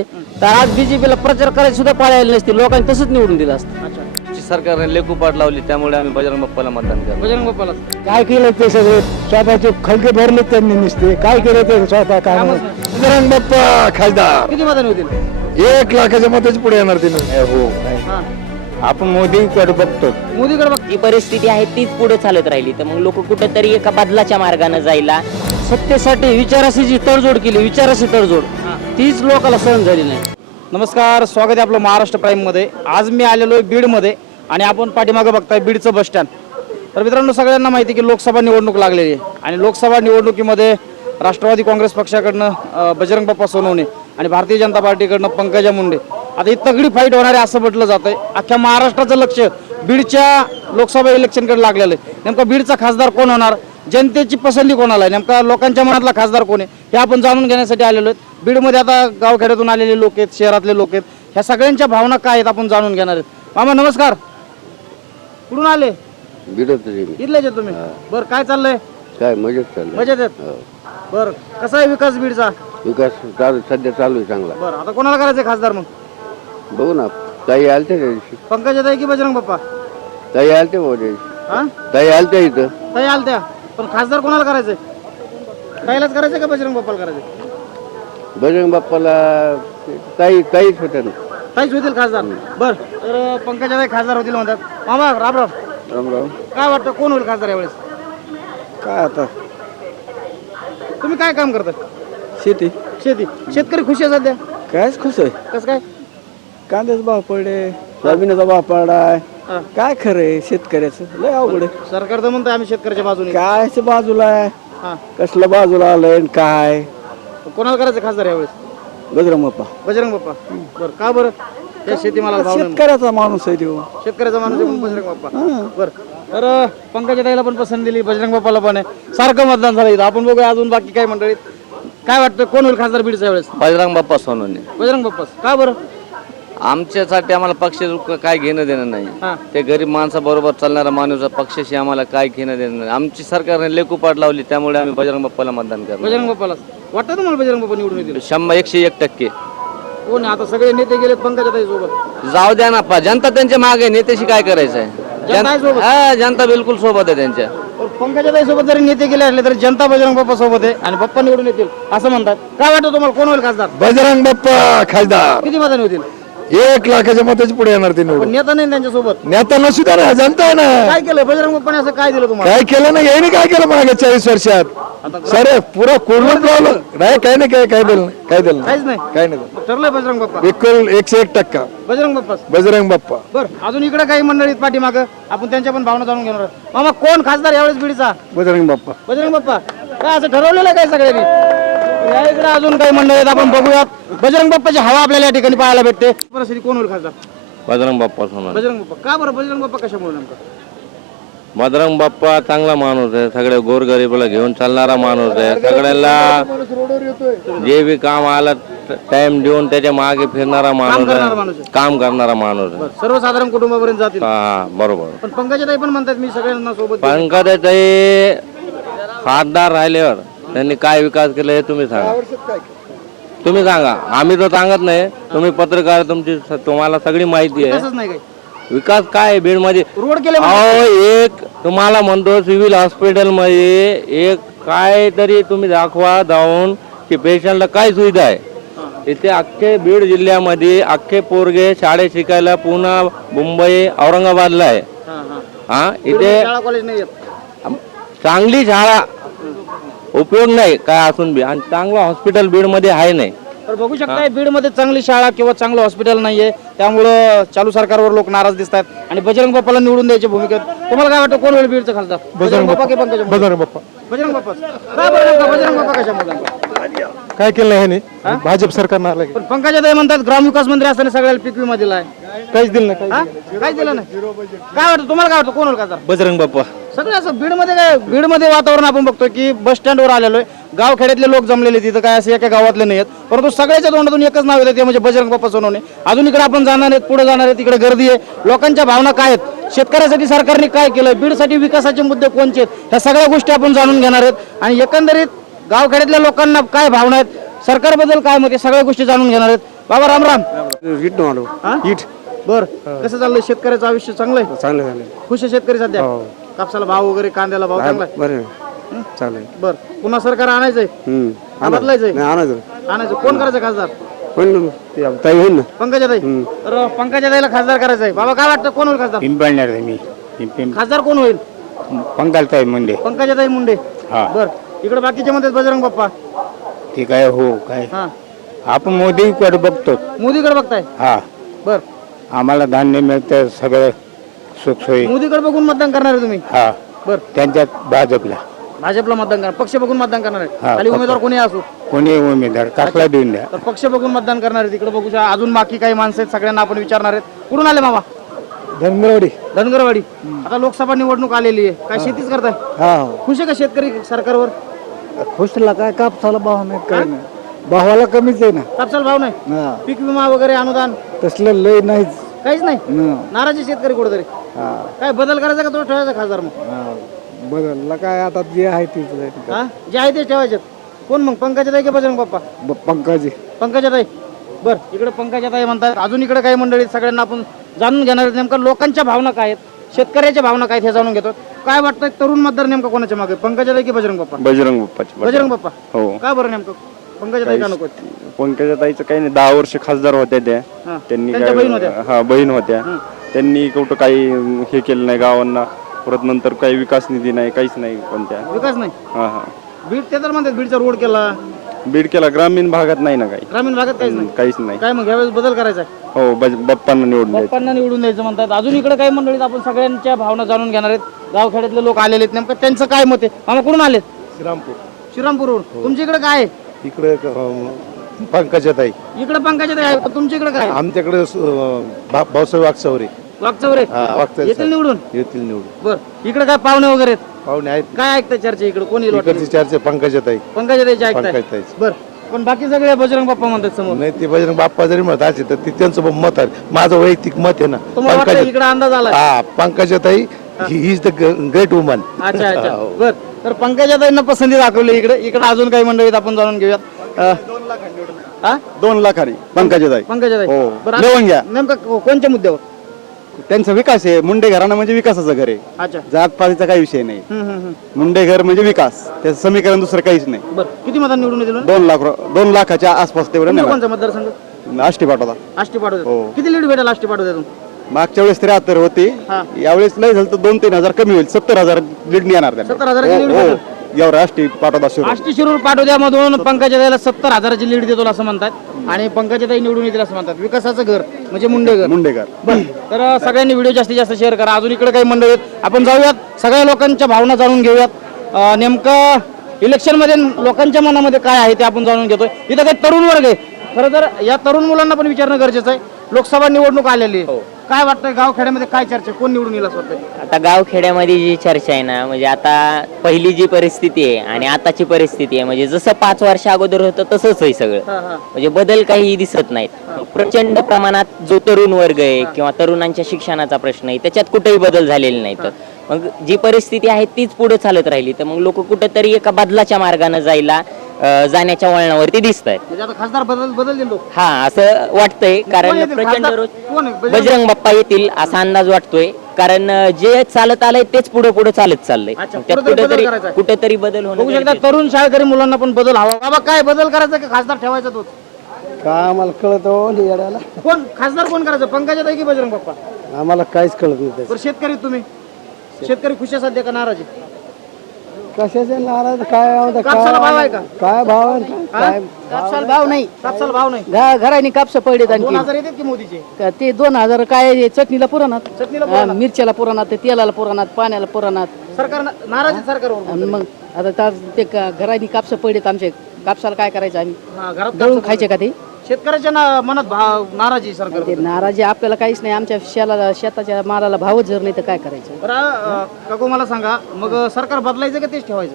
असते तर आज बीजेपीला प्रचार करायची सुद्धा पाळायला नसते. लोकांनी तसंच निवडून दिलं असतं. अच्छा. आमची सरकारने लेखूपाट लावली त्यामुळे आम्ही बजरंग बाप्पाला मतदान करतो. बजरंग बाप्पाला. काय केलं ते सगळे? स्वतःचे खळके भरले त्यांनी नुसते. काय केलं ते स्वतः? काय. बजरंग बाप्पा खासदार. किती मतदान होतील? एक लाखाच्या मताची पुढे येणार तिने हो. हा. आपण मोदीकडे बघतो. मोदीकडे बघ. जी परिस्थिती आहे तीच पुढे चालत राहिली. तर मग लोक कुठेतरी एका बदलाच्या मार्गाने जायला सत्तेसाठी विचाराशी जी तडजोड केली विचाराशी तडजोड तीच लोकांना सहन झाली नाही. नमस्कार स्वागत आहे आपलं महाराष्ट्र प्राईममध्ये आज मी आलेलो आहे बीडमध्ये आणि आपण पाठीमागं बघताय बीडचं बस स्टँड तर मित्रांनो सगळ्यांना माहिती की लोकसभा निवडणूक लागलेली आहे आणि लोकसभा निवडणुकीमध्ये राष्ट्रवादी काँग्रेस पक्षाकडनं बजरंग बाप्पा सोनवणे आणि भारतीय जनता पार्टीकडनं पंकजा मुंडे. आता ही तगडी फाईट होणार आहे असं म्हटलं जात आहे अख्ख्या महाराष्ट्राचं लक्ष बीडच्या लोकसभा इलेक्शनकडे लागलेलं आहे. नेमका बीडचा खासदार कोण होणार? जनतेची पसंती कोणाला आहे? नेमका लोकांच्या मनातला खासदार कोण आहे? हे आपण जाणून घेण्यासाठी आलेलो आहेत. बीडमध्ये आता गावखेड्यातून आलेले लोक आहेत शहरातले लोक आहेत. ह्या सगळ्यांच्या भावना काय आहेत आपण जाणून घेणार आहेत. मामा नमस्कार. कुठून आले? इथलेच आहेत तुम्ही? बरं काय चाललंय? काय मजेत चाललं मजेत आहेत? बरं कसा आहे विकास बीडचा? विकास चालू सध्या चालू आहे चांगला. बरं आता कोणाला करायचं खासदार मग? बघू ना ताई आलते त्या दिवशी पंकजात आहे की बजरंग बाप्पा? ताई आलते भाऊ त्या दिवशी हा? ताई आलते इथं. ताई आलत्या? पण खासदार कोणाला करायचंय? ताईलाच करायचं का बजरंग बाप्पाला करायचं बजरंग बाप्पाला ताई ताईच होत्या ना ताईच होतील खासदार? बर तर पंकजा खासदार होतील म्हणतात. मामा राम राम. राम राम. काय वाटतं कोण होईल खासदार यावेळेस? काय आता? तुम्ही काय काम करता? शेती. शेती. शेतकरी खुश आहे सध्या? कायच खुश आहे. कसं काय? कांद्याचा भाव पडे सोयाबीनचा भाव पडाय काय खरंय शेतकऱ्याचं? लय अवघड आहे. सरकार तर म्हणतं आम्ही शेतकऱ्याच्या बाजूने. काय बाजूला आहे. हा. कसलं बाजूला आलंय आणि काय? कोणाला करायचं खासदार यावेळेस? गजरंग बाप्पा. बजरंग बाप्पा. बरं का बरं? त्या शेतीमाला भाव नाही. शेतकऱ्याचा माणूस आहे देऊ शेतकऱ्याचा माणूस आहे म्हणून बजरंग बाप्पा. बरं तर पंकजा ताईला पण पसंत दिली बजरंग बाप्पाला पण आहे. सारखं मतदान झालं इथं. आपण बघूया अजून बाकी काय मंडळीत. काय वाटतं कोण होईल खासदार बीडच्या वेळेस बजरंग बाप्पा सोनवणे. बजरंग बाप्पाच का बरं? आमच्यासाठी आम्हाला पक्ष काय घेणं देणं हा. नाही ते गरीब माणसाबरोबर चालणारा माणूस आहे, पक्षाशी आम्हाला काय घेणं देणं नाही. आमची सरकारने लेखोपाट लावली त्यामुळे आम्ही बजरंग बाप्पाला मतदान करतो बजरंग बाप्पालाच वाटतं तुम्हाला बजरंग बाप्पा निवडून येतील? शंभर एकशे एक टक्के. कोण आहे? आता सगळे नेते गेलेत पंकजा सोबत. जाऊ द्या ना पा जनता त्यांच्या मागे आहे, नेत्याशी काय करायचं आहे जनता आहे सोबत? हा जनता बिलकुल सोबत आहे त्यांच्या. पंकजा ताई सोबत जरी नेते गेले असले तरी जनता बजरंग बाप्पा सोबत आहे आणि बाप्पा निवडून येतील असं म्हणतात. काय वाटतं तुम्हाला? कोण होईल खासदार? बजरंग बाप्पा खासदार. किती मतांनी होतील? एक लाखाच्या मताची पुढे येणार ते पण निवडून नेता नाही त्यांच्यासोबत नेत्यांना सुद्धा ना जनता आहे ना. काय केलं? बजरंग बाप्पाने असं काय दिलं तुम्हाला? काय केलं ना याने काय केलं मागे चाळीस वर्षात? सर पुरा कोरोना प्रॉब्लेम नाही काय नाही काय काय दिलं नाही काय दिलं काहीच नाही. काय नाही दिलं. ठरलंय बजरंग बाप्पा. बिलकुल एकशे एक टक्का. बजरंग बाप्पाच बजरंग बाप्पा. बर अजून इकडे काही मंडळीत पाठीमागं आपण त्यांच्या पण भावना जाणून घेणार आहोत. मामा कोण? खासदार यावेळेस बीडचा. बजरंग बाप्पा. बजरंग बाप्पा. काय असं ठरवलेलं आहे काय सगळ्यांनी? या इकडे अजून काही मंडळ आहेत आपण बघूयात. बजरंग बाप्पाची हवा आपल्याला या ठिकाणी पाहायला भेटते. परिस्थिती कोण होईल खासदार? बजरंग बाप्पा बजरंग बाप्पा. का बरं? बजरंग बाप्पा कशामुळे नेमकं? बजरंग बाप्पा चांगला माणूस आहे. सगळ्या गोरगरीबाला घेऊन चालणारा माणूस आहे. सगळ्याला जे बी काम आलं टाइम देऊन त्याच्यामागे फिरणारा माणूस करणारा माणूस आहे. आहे. काम करणारा माणूस आहे. सर्वसाधारण कुटुंबापर्यंत जातील. हा हा, बरोबर. पण पंकजाताई पण म्हणतात मी सगळ्यांना सोबत. पंकजाताई खासदार राहिल्यावर त्यांनी काय विकास केला हे तुम्ही सांगा. तुम्ही सांगा. आम्ही तर सांगत नाही. तुम्ही पत्रकार तुमची तुम्हाला सगळी माहिती आहे. तसंच नाही काही. विकास काय आहे? बीडमध्ये? रोड केले अहो एक तुम्हाला म्हणतो सिव्हिल हॉस्पिटलमध्ये एक काय तरी तुम्ही दाखवा जाऊन की पेशंटला काय सुविधा आहे. इथे अख्खे बीड जिल्ह्यामध्ये अख्खे पोरगे शाळेत शिकायला पुन्हा मुंबई औरंगाबादला आहे. हा इथे शाळा कॉलेज नाही आहेत चांगली शाळा उपयोग नाही काय असून बी. आणि चांगलं हॉस्पिटल बीडमध्ये आहे नाही. तर बघू शकताय बीडमध्ये चांगली शाळा किंवा चांगलं हॉस्पिटल नाहीये. त्यामुळं चालू सरकारवर लोक नाराज दिसतात आणि बजरंग बाप्पाला निवडून द्यायची भूमिका आहे. तुम्हाला काय वाटतं कोण होईल बीडचं खासदार? बजरंग बाप्पा की पंकजा मुंडे? बजरंग बाप्पा. बजरंग बाप्पा. बजरंग बाप्पा? कशामुळे काय केलं नाही ह्याने? भाजप सरकारनं आलं पण पंकजा म्हणतात ग्रामविकास मंत्री असताना सगळ्याला पीक विमा दिलाय. काहीच दिलं नाही हा? काय दिलं नाही. काय वाटतं तुम्हाला काय वाटतं कोण होईल खासदार? बजरंग बाप्पा. सगळं असं बीडमध्ये काय बीडमध्ये वातावरण आपण बघतोय की बस स्टँडवर आलेलो आहे. गाव खेड्यातले लोक जमलेले तिथं काय असं एका गावातले नाही आहेत. परंतु सगळ्याच्या तोंडातून एकच नाव येतं ते म्हणजे बजरंग बाप्पा सोनवणे. अजून इकडे आपण जाणार आहेत पुढे जाणार आहेत इकडे गर्दी आहे. लोकांच्या भावना काय आहेत? शेतकऱ्यासाठी सरकारने काय केलं बीडसाठी विकासाचे मुद्दे कोणचे आहेत? ह्या सगळ्या गोष्टी आपण जाणून घेणार आहेत. आणि एकंदरीत गाव खेड्यातल्या लोकांना काय भावना आहेत? सरकारबद्दल काय मत आहे? सगळ्या गोष्टी जाणून घेणार आहेत. बाबा राम राम. इट आलो. हा? बर. कसं चाललंय? शेतकऱ्याचं आयुष्य चांगलंय? चांगलं झालं खुश आहे शेतकरी सध्या? कापसाला भाव वगैरे कांद्याला भाव चांगलाय बरं. चालेल. बर. पुन्हा सरकार आणायचंय? बदलायचंय आणायचं. आणायचं. कोण करायचं खासदार? ताई होईल ना. पंकजाताई तर पंकजाताईला खासदार करायचंय. बाबा काय वाटतं? कोण होईल खासदार? पिंपळणार आहे मी. खासदार कोण होईल? पंकालताई मुंडे. पंकजाताई मुंडे. हा. बर. इकडे बाकीचे म्हणतात बजरंग बाप्पा. ते काय हो काय? हा. आपण मोदीकडे बघतो. मोदीकडे बघताय? हा. बर. आम्हाला धान्य मिळतं सगळं सुखसोयी मोदीकडे बघून मतदान करणार आहे तुम्ही? हा. बर. त्यांच्यात भाजपला. भाजपला मतदान करणार. पक्ष बघून मतदान करणार आहे. हा, खाली पक्ष. उमेदवार कोणी असो? कोणी उमेदवार? कसला देऊन द्या? तर पक्ष बघून मतदान करणार आहे. तिकडे बघू शकता. अजून बाकी काही माणसं आहेत. सगळ्यांना आपण विचारणार आहेत. कुठून आले मामा धनगरवाडी. धनगरवाडी. आता लोकसभा निवडणूक आलेली आहे. काय शेतीच करताय? हा. खुश आहे का शेतकरी सरकारवर? खुशला काय कापसाला भाव नाही काय नाही. भावाला कमीच आहे ना. कापसाला भाव नाही? हा. पीक विमा वगैरे अनुदान? तसलं लय नाहीच. काहीच नाही? न. नाराज शेतकरी कुठेतरी. हा. काय बदल करायचा का तो ठेवायचा खासदार मग? हा. बदलला काय आता जे आहे तीच आहे. हा? जे आहे तेच ठेवायचे कोण मग? पंकजाताई की बजरंग बाप्पा? ब- पंकजी. पंकजाताई बर इकडे पंकजाताई म्हणतात अजून इकडे काही मंडळी आहेत, सगळ्यांना आपण जाणून घेणार आहेत. नेमकं लोकांच्या भावना काय आहेत? शेतकऱ्याच्या भावना काय आहेत हे जाणून घेतो. काय वाटतं तरुण मतदार नेमका कोणाच्या मागे? पंकजाताई की बजरंग बाप्पा? बजरंग बाप्पाची बजरंग बाप्पा? हो. का बरं नेमकं? पंकजाताई का नको पंकजाताईचं काही नाही. दहा वर्ष खासदार होत्या त्या. त्यांनी त्यांच्या बहीण होत्या? काय हा बहीण होत्या. त्यांनी कुठं काही हे केलं नाही गावांना. परत नंतर काही विकास निधी नाही काहीच नाही कोणत्या. विकास नाही? हा हा. बीड ते तर म्हणतात बीडचा रोड केला. बीड केला. ग्रामीण भागात नाही ना काही. ग्रामीण भागात काहीच नाही. काहीच नाही. काय मग यावेळेस बदल करायचा आहे? हो बज- बाप्पांना निवडून द्यायचं. बाप्पांना निवडून द्यायचं म्हणतात. अजून इकडे काही मंडळीत आपण सगळ्यांच्या भावना जाणून घेणार आहेत. गावखेड्यातले लोक आलेले आहेत. नेमकं त्यांचं काय मत आहे? मामा कुठून आलेत? श्रीरामपूर. श्रीरामपूरवरून तुमच्या इकडे काय आहे? इकडे पंकजाताई इकडे पंकजाताई आहे. पण तुमच्या इकडे काय आहे? आमच्याकडे भाऊसाहेब वागसावरे वागचौरे वागसाहेब येतील निवडून? येतील निवडून. बर. इकडे काय पाहुणे वगैरे आहेत? पाहुणे आहेत. काय ऐकताय चर्चा इकडे? कोणी येईल? इकडची चर्चा पंकजाताई पंकजाताईची ऐकताय. पंकजाताईची. बर. पण बाकी सगळे बजरंग बाप्पा म्हणतात समोर. नाही ते बजरंग बाप्पा जरी म्हणत असेल तर ते त्यांचं पण मत आहे. माझं वैयक्तिक मत आहे ना तुम्हाला वाटतं पंकज इकडे अंदाज आला हा पंकजाताई ही इज द ग्रेट वुमन अच्छा अच्छा. बर. तर पंकजाताईंना पसंती दाखवली इकडे. इकडे अजून काही मंडळीत आपण जाणून घेऊयात. अं, हा दोन लाखाने पंकजाताई पंकजाताई हो. बरं लिहून घ्या. नेमकं कोणत्या मुद्द्यावर? त्यांचा विकास आहे. मुंडे घराणं म्हणजे विकासाचं घर आहे. अच्छा. जातपातीचा काही विषय नाही. हम्म, हम्म, हम्म. मुंडे घर म्हणजे विकास. त्याचं समीकरण दुसरं काहीच नाही. बरं. किती मतांनी निवडून येतील दोन लाख रु- दोन लाखाच्या आसपास तेवढं नाही मतदारसंघ? आष्टी पाठवता आष्टी पाडू हो. किती लीड भेटेल आष्टी त्यातून मागच्या वेळेस त्र्याहत्तर होते. हा. यावेळेस लय झालं तर दोन तीन हजार कमी होईल. सत्तर हजार लीड येणार त्यांना. 70,000 ची lead हो, हो. यावर आष्टी पाठवता सुरू आष्टी शिरूर पाटोद्यामधून पंकजाताईला सत्तर हजाराची लीड देतो असं म्हणतात. आणि पंकजाताई निवडून येतील असं म्हणतात. विकासाचं घर म्हणजे मुंडे घर मुंडे घर बरं. तर अं, सगळ्यांनी व्हिडिओ जास्तीत जास्त शेअर करा. अजून इकडे काही मंडळी आहेत. आपण जाऊयात. सगळ्या लोकांच्या भावना जाणून घेऊयात. अं, नेमकं इलेक्शनमध्ये लोकांच्या मनामध्ये काय आहे ते आपण जाणून घेतोय. इथं काही तरुण वर्ग आहे. खरं तर या तरुण मुलांना पण विचारणं गरजेचं आहे. लोकसभा निवडणूक आलेली आहे. काय वाटतंय गावखेड्यामध्ये काय चर्चा? कोण निवडून येईल असं वाटतंय? आता गावखेड्यामध्ये जी चर्चा आहे ना म्हणजे आता पहिली जी परिस्थिती आहे आणि आताची परिस्थिती आहे म्हणजे जसं पाच वर्ष अगोदर होतं तसंच आहे सगळं. हा, हा. म्हणजे बदल काही दिसत नाहीत. प्रचंड प्रमाणात जो तरुण वर्ग आहे किंवा तरुणांच्या शिक्षणाचा प्रश्न आहे त्याच्यात कुठेही बदल झालेले नाहीत. मग जी परिस्थिती आहे तीच पुढे चालत राहिली. तर मग लोक कुठेतरी एका बदलाच्या मार्गाने जायला जाण्याच्या वळणावरती दिसत आहेत म्हणजे आता खासदार बदल बदलतील लोक. हा असं वाटतंय. कारण येतील? प्रचंड खासदार? रोज कोण आहे? बजरंग- बजरंग बाप्पा येतील असा अंदाज वाटतोय. कारण जे चालत आलंय तेच पुढे पुढे चालत चाललंय. अच्छा, त्यात कुठेतरी बदल कुठेतरी करायचा आहे. कुठेतरी बदल होणं बघू शकता गरजेचं आहे. तरुण शाळकरी मुलांना पण बदल हवा. बाबा काय बदल करायचा की खासदार ठेवायचा तोच? काय आम्हाला कळत हो येड्याला? कोण खासदार कोण करायचं? पंकजाताई की बजरंग बाप्पा? आम्हाला काहीच कळत नाही बरं शेतकरी तुम्ही? शेतकरी खुश आहे सध्या का नाराज आहे? कशाचे नाराज? काय आहोत, कापसाला भाव आहे का? काय भाव आहे? काय कापसाला भाव नाही. कापसाला भाव नाही. घा- घराने कापस पडलेत दोन आणखी हजार येतात की मोदीचे? का ते दोन हजार काय चटणीला पुराणात. चटणीला मिरच्याला पुराणात ते तेलाला पुराणात पाण्याला पुराणात. सरकार नाराज आहे सरकारवर आणि मग आता त्या- ते घराने कापस पडलेत आमचे. कापसाला काय करायचं आम्ही? हा, घरात दळून खायचे का ते? शेतकऱ्याच्या ना- मनात भाव नाराजी आहे सरकार ते नाराजी आपल्याला काहीच नाही. आमच्या शेला शेताच्या मालाला भावच जर नाही तर काय करायचं? बरं अं, काकू मला सांगा मग सरकार बदलायचं का तेच ठेवायचं?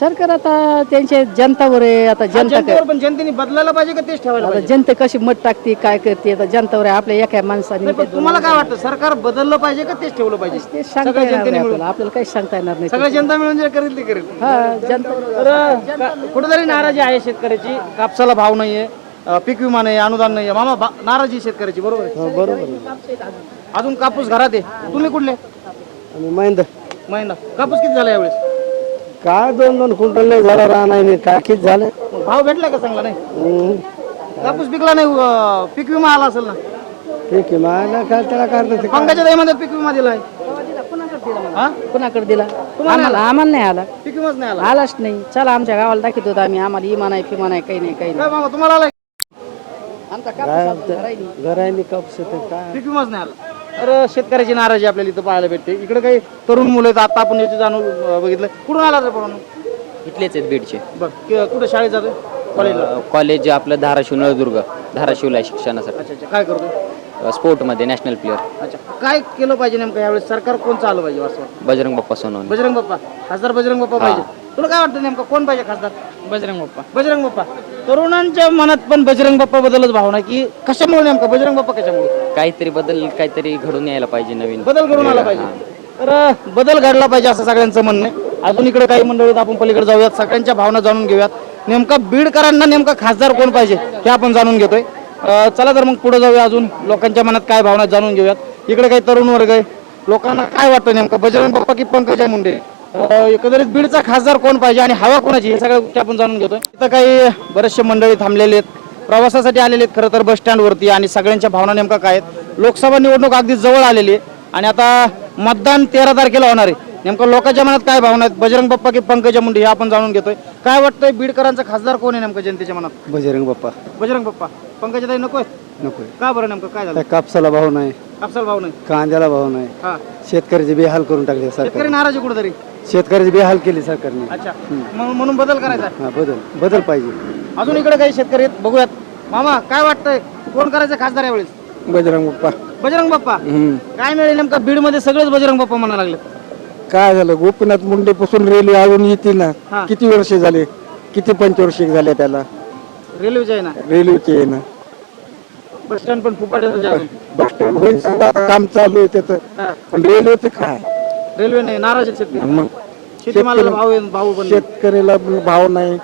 सरकार आता त्यांच्या जनतावर आहे आता जनता काय? जनतेवर पण जनतेने बदलायला पाहिजे का तेच ठेवायला आता पाहिजे? जनता कशी मत टाकते काय करते आता जनतावर आहे आपल्या एका माणसाने नाही, पण तुम्हाला काय वाटतं सरकार बदललं पाहिजे का तेच ठेवलं पाहिजे? ते सांगता सगळ्या येणार जनतेने नाही मिळून. आपल्याला आपल्याला काही सांगता येणार नाही. सगळ्या जनता मिळून जे करेल ते करेल. हा जनता तर का- कुठेतरी नाराजी आहे शेतकऱ्याची कापसाला भाव नाहीये. पीक विमा नाही अनुदान नाही. मामा बा- नाराजी आहे शेतकऱ्याची बरोबर आहे? बरोबर अजून कापूस घरात आहे. तुम्ही कुठले? आणि महिंद. महिना कापूस किती झाला यावेळेस? काय दोन दोन क्विंटल नाही झाला राहणार नाही टाकीच झालं? मग भाव भेटला का चांगला नाही? कापूस पिकला नाही अं, पीक विमा आला असेल ना? ठीक आहे मला काय त्याला करता ते पंकजा ताई म्हणतात पीक विमा दिलाय. हा? कुणाकडे दिला? आम्हाला आम्हाला नाही आला. पीक विमाच नाही आला. आलाच नाही. चला आमच्या गावाला दाखवत होतो आम्ही. आम्हाला इमान आहे फिमान आहे काही नाही काही नाही. काय मामा तुम्हाला आलाय? घरायनी. घराने कापूस येतं काय? पीक विमाच नाही आला? तर शेतकऱ्याची नाराजी आपल्याला इथं पाहायला भेटते. इकडे काही तरुण मुलं आहेत आता आपण याची जाणून अं, बघितलं. कुठून आला रे पोरांनो? इथलेच आहेत बीडचे. कि- कुठं शाळेत कॉलेजला? कॉलेज आपलं धाराशिव नळदुर्ग धाराशिवला आहे शिक्षणासाठी. अच्छा अच्छा. काय करतोय? स्पोर्टमध्ये नॅशनल प्लेअर. अच्छा काय केलं पाहिजे नेमकं यावेळेस? सरकार कोण चालू पाहिजे असं? वाटतं? बजरंग बाप्पा सोनवणे. बजरंग बाप्पा. खासदार बजरंग बाप्पा पाहिजे. तुला काय वाटतं नेमकं कोण पाहिजे खासदार? बजरंग बाप्पा. बजरंग बाप्पा. तरुणांच्या मनात पण बजरंग बाप्पा बद्दलच भावना की कशामुळे नेमकं? बजरंग बाप्पा कशामुळे? काहीतरी बदल काहीतरी घडून यायला पाहिजे नवीन. बदल करून आला पाहिजे. तर अं, बदल घडला पाहिजे असं सगळ्यांचं म्हणणं आहे. अजून इकडे काही मंडळी आहेत, आपण पलीकडे जाऊयात. सगळ्यांच्या भावना जाणून घेऊयात. नेमका बीडकरांना नेमका खासदार कोण पाहिजे हे आपण जाणून घेतोय. चला तर मग पुढे जाऊया अजून. लोकांच्या मनात काय भावना जाणून घेऊयात. इकडे काही तरुण वर्ग आहे. लोकांना काय वाटतं नेमकं? बजरंग बाप्पा की पंकजा मुंडे? एकंदरीत बीडचा खासदार कोण पाहिजे आणि हवा कोणाची? हे सगळ्या गोष्टी आपण जाणून घेतोय. इथं काही बरेचसे मंडळी थांबलेले आहेत. प्रवासासाठी आलेले आहेत खरं तर बस स्टँडवरती आणि सगळ्यांच्या भावना नेमका काय आहेत? लोकसभा निवडणूक अगदी जवळ आलेली आहे. आणि आता मतदान तेरा तारखेला होणार आहे. नेमकं लोकांच्या मनात काय भावना आहेत? बजरंग बाप्पा की पंकजा मुंडे हे आपण जाणून घेतोय. काय वाटतंय बीडकरांचा खासदार कोण आहे नेमकं जनतेच्या मनात? बजरंग बाप्पा. बजरंग बाप्पा. पंकजा ताई नकोय? नको का बरं नेमकं? काय झालं? कापसाला भाव नाही. कापसाला भाव नाही? कांद्याला भाव नाही. हा. शेतकऱ्याचे बेहाल करून टाकले सरकार शेतकरी नाराज आहे कुठेतरी? शेतकऱ्याचे बेहाल केले सरकारने. अच्छा. म्हणून म्हणून बदल करायचा आहे. हा बदल. बदल पाहिजे. अजून इकडे काही शेतकरी आहेत? बघूयात. मामा काय वाटतंय? कोण करायचं खासदार यावेळेस? बजरंग बाप्पा. बजरंग बाप्पा? काय मिळेल नेमका? बीडमध्ये सगळेच बजरंग बाप्पा म्हणायला लागले काय झालं? गोपीनाथ मुंडे पासून रेल्वे अजून येतील हा. ना किती वर्ष झाले? किती पंचवर्षिक झाले त्याला? रेल्वेचे आहे ना? रेल्वेचे आहे ना. बस स्टँड पण फुपाट आहे अजून. बस स्टँड होईल आता काम चालू आहे त्याचं. पण रेल्वेचं काय? रेल्वे नाही नाराज आहेत शेतकरी मग शेतीमालाला भाव आहे भाव पण नाही. शेतकऱ्याला भाव नाही.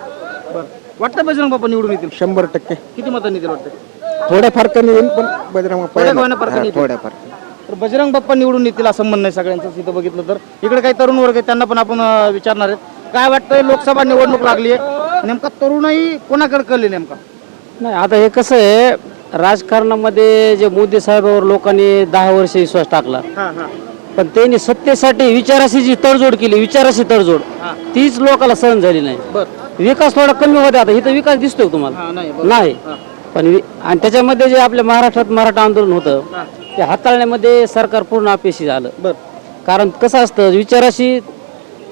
बरं. वाटतं बजरंग बाप्पा निवडून येतील? शंभर टक्के. किती मतांनी येतील वाटतं? थोड्या फरकाने येईल पण बजरंग बाप्पा थोड्या येणार. का होईना फरकाने हा, येतील. थोड्या फरक तर बजरंग बाप्पा निवडून येतील असं म्हणणं आहे सगळ्यांचं इथं बघितलं तर. इकडे काही तरुण वर्ग आहेत त्यांना पण आपण अं, विचारणार आहेत. काय वाटतंय लोकसभा निवडणूक लागली आहे? नेमका तरुणही कोणाकडे कळले नेमका? नाही आता हे कसं आहे राजकारणामध्ये जे मोदी साहेबावर लोकांनी दहा वर्ष विश्वास टाकला. हा हा. पण त्यांनी सत्तेसाठी विचाराशी जी तडजोड केली विचाराशी तडजोड. तीच लोकांना सहन झाली नाही. बर. विकास थोडा कमी होता आता इथं विकास दिसतोय का तुम्हाला. हा नाही बरं. नाही. पण वि- आणि त्याच्यामध्ये जे आपल्या महाराष्ट्रात मराठा आंदोलन होतं ते हाताळण्यामध्ये सरकार पूर्ण अपयशी झालं बर. कारण कसं असतं विचाराशी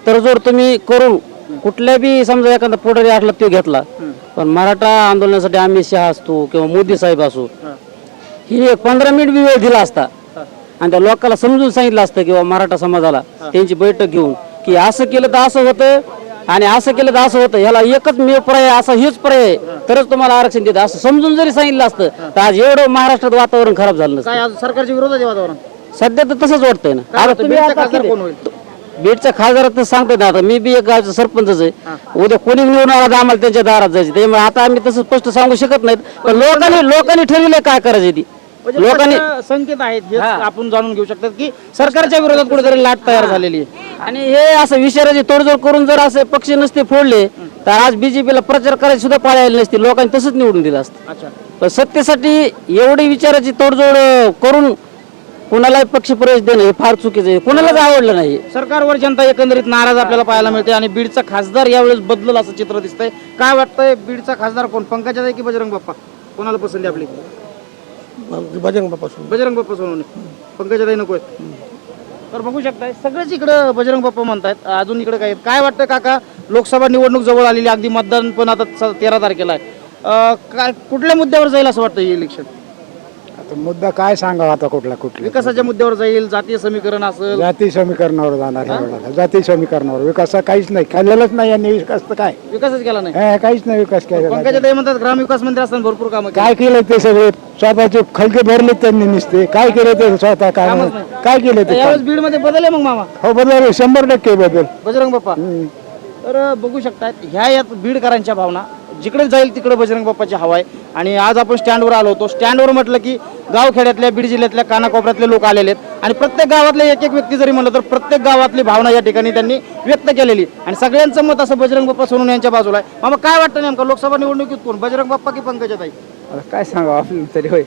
तडजोड तुम्ही करून कुठल्या बी समजा एखादा पुढारी असला तो घेतला. पण मराठा आंदोलनासाठी अमित शहा असतो किंवा मोदी साहेब असो. ही. एक पंधरा मिनिट बी वेळ दिला असता. आणि त्या लोकांना समजून सांगितलं असतं किंवा मराठा समाजाला त्यांची बैठक घेऊन की असं केलं तर असं होतं आणि असं केलं तर असं होतं. ह्याला एकच मे पर्याय असा हेच पर्याय तरच तुम्हाला आरक्षण देतं. असं समजून जरी सांगितलं असतं तर आज एवढं महाराष्ट्रात वातावरण खराब झालं नसतं. काय आज सरकारच्या विरोधात आहे वातावरण? सध्या तर तसंच वाटतंय ना. आता तुम्ही आता खासदार किती- कोण होईल? बीडच्या खासदारात सांगतो ना आता मी बी एक गावचा सरपंचच आहे. उद्या कोणी निवडून आला तर आम्हाला त्यांच्या दारात जायचे. त्यामुळे आता आम्ही तसं स्पष्ट सांगू शकत नाहीत. पण लोकांनी लोकांनी ठरविलंय काय करायचं ती. म्हणजे लोकांनी संकेत आहेत हेच आपण जाणून घेऊ शकतात की सरकारच्या विरोधात कुठेतरी लाट तयार झालेली आहे. आणि हे असं विचाराची तोडजोड करून जर असे पक्ष नसते फोडले तर आज बीजेपीला प्रचार करायची सुद्धा पाळी आली नसती. लोकांनी तसंच निवडून दिलं असतं. अच्छा. पण सत्तेसाठी एवढी विचाराची तोडजोड अं, करून कुणालाही पक्ष प्रवेश देणं हे फार चुकीचं आहे. कुणालाच आवडलं नाही. सरकारवर जनता एकंदरीत नाराज आपल्याला पाहायला मिळते आणि बीडचा खासदार यावेळेस बदलल असं चित्र दिसतंय. काय वाटतंय बीडचा खासदार कोण? पंकजा की बजरंग बाप्पा? कोणाला पसंती आपली? बजरंग बाप्पा बजरंग बाप्पा सोनवणे पंकजाताई नको तर बघू शकताय सगळेच इकडं बजरंग बाप्पा म्हणतायत. अजून इकडे काय काय वाटतं काका? लोकसभा निवडणूक जवळ आलेली अगदी मतदान पण आता स- तेरा तारखेला आहे. अं, काय कुठल्या मुद्द्यावर जाईल असं वाटतं हे इलेक्शन मुद्दा काय सांगावा आता कुठला कुठला? विकासाच्या मुद्द्यावर जाईल जातीय समीकरण असेल. जाती समीकरणावर जाणार ह्या वेळेला जाती समीकरणावर. विकास काहीच नाही. खाल्लेलंच नाही यांनी विकास तर काय? विकासच केला नाही. हे, काहीच नाही विकास केला पंकजाताई म्हणतात ग्रामविकास मंत्री असताना भरपूर कामं केली. काय केलं ते सगळे? स्वतःचे खलके भरले त्यांनी निसते. काय केलं ते स्वतः? काय काय केलं ते यावेळेस बीडमध्ये बदल आहे मग मामा. हो बदल शंभर टक्के बदल. बजरंग बाप्पा. तर बघू शकतात ह्या यात बीडकरांच्या भावना. जिकडे जाईल तिकडे बजरंग बाप्पाची हवा आहे. आणि आज आपण स्टँडवर आलो होतो. स्टँडवर म्हटलं की गावखेड्यातल्या बीड जिल्ह्यातल्या कानाकोपऱ्यातले लोक आलेले आहेत. आणि प्रत्येक गावातले एक एक व्यक्ती जरी म्हणलं तर प्रत्येक गावातली भावना या ठिकाणी त्यांनी व्यक्त केलेली आणि सगळ्यांचं मत असं बजरंग बाप्पा सोनून यांच्या बाजूला आहे. मामा काय वाटतं नेमकं? लोकसभा निवडणुकीत कोण? बजरंग बाप्पा की पंकजाताई? काय सांगा तरी होय.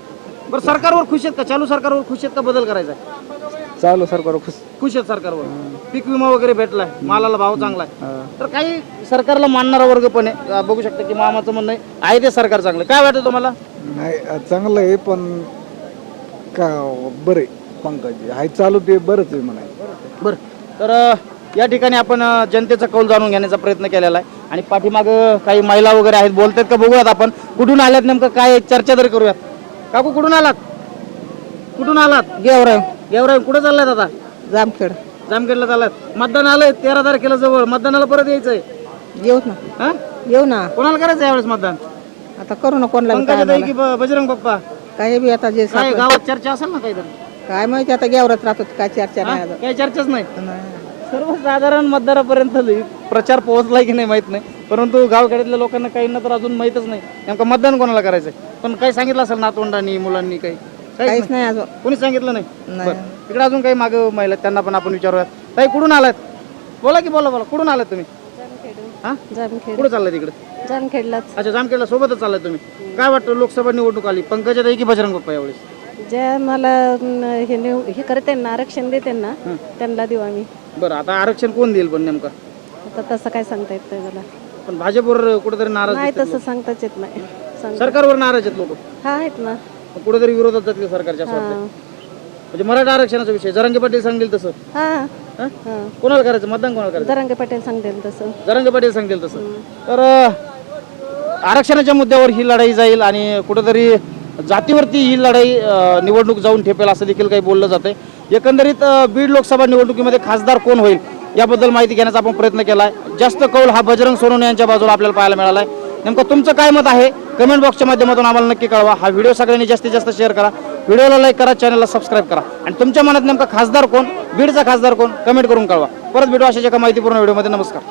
बरं सरकारवर खुश आहेत का? चालू सरकारवर खुश आहेत का? बदल करायचा आहे? चालू सरकार खुश. खुश आहेत सरकारवर. पीक विमा वगैरे भेटलाय मालाला भाव चांगला आहे तर काही सरकारला मानणारा वर्ग पण आहे. बघू शकता की मामाचं म्हणणं आहे आहे ते सरकार चांगलं. काय वाटतं तुम्हाला? नाही चांगलं आहे पण का बरं आहे पंकज हाय चालू ते बरंच आहे म्हणाय बरं. तर अं, या ठिकाणी आपण अं, जनतेचा कौल जाणून घेण्याचा प्रयत्न केलेला आहे. आणि पाठीमागं काही महिला वगैरे आहेत बोलतात का बघूयात आपण. कुठून आल्यात नेमकं काय आहे, चर्चा तरी करूयात. काकू कुठून आलात? कुठून आलात? गेवराय गेवराय कुठं चाललात आता जामखेड. जामखेडला चाललात मतदान आलंय तेरा तारखेला जवळ. मतदानाला परत यायचंय. येऊ ना. हा? येऊ ना. कोणाला करायचं यावेळेस मतदान? आता करू ना कोणला पंकजाताई की ब- बजरंग बाप्पा? काय बी आता जे काय गावात चर्चा असेल ना काहीतरी काय माहिती आता गेवरात राहतो काय चर्चा हा? काही चर्चाच नाही? सर्वसाधारण मतदारापर्यंत प्रचार पोहोचलाय की नाही माहीत नाही. परंतु गावखेड्यातल्या लोकांना काहींना तर अजून माहितच नाही. नेमकं मतदान कोणाला करायचंय? पण काही सांगितलं असेल नातवंडांनी मुलांनी काही? काहीच नाही. अजून. कोणी सांगितलं नाही? बरं. इकडे अजून काही माग महिला आहेत, त्यांना पण आपण विचारूयात. ताई कुठून आलात? बोला की बोला बोला. कुठून आलात तुम्ही? हा? जामखेड. कुठे चाललाय तिकडे जामखेडलाच. अच्छा जामखेडला सोबतच चाललाय तुम्ही. काय वाटतं लोकसभा निवडणूक आली? पंकजाताई की बजरंग बाप्पा यावेळेस? ज्या मला न, हे निव- हे करते ना आरक्षण देते ना त्यांना देऊ आम्ही. बरं आता आरक्षण कोण देईल पण नेमकं? आता तसं काय सांगता येत नाही मला. पण भाजपवर कुठेतरी नाराज नाही दिसतात तसं सांगताच येत नाही. सांग. सरकारवर नाराज आहेत लोक. हा आहेत ना. कुठेतरी विरोधात जातील सरकारच्या असं वाटतंय. म्हणजे मराठा आरक्षणाचा विषय जरांगे पाटील सांगतील तसं. हा. हा? हा. कोणाला करायचं? मतदान कोणाला करायचं? दरंगे पटेल सांगतील तसं. जरांगे पाटील सांगतील तसं. तर अं, आरक्षणाच्या मुद्द्यावर ही लढाई जाईल आणि कुठेतरी जातीवरती ही लढाई अं, निवडणूक जाऊन ठेपेल असं देखील काही बोललं जातंय. एकंदरीत अं, बीड लोकसभा निवडणुकीमध्ये खासदार कोण होईल? याबद्दल माहिती घेण्याचा आपण प्रयत्न केलाय. जास्त कौल हा बजरंग सोनवणे यांच्या बाजूला आपल्याला पाहायला मिळाला आहे नेमकं तुमचं काय मत आहे? कमेंट बॉक्सच्या माध्यमातून आम्हाला नक्की कळवा. हा व्हिडिओ सगळ्यांनी जास्तीत जास्त शेअर करा. व्हिडिओला लाईक करा चॅनलला सबस्क्राईब करा. आणि तुमच्या मनात नेमका खासदार कोण? बीडचा खासदार कोण? कमेंट करून कळवा. परत भेटू अशाच एका माहितीपूर्ण व्हिडिओमध्ये नमस्कार.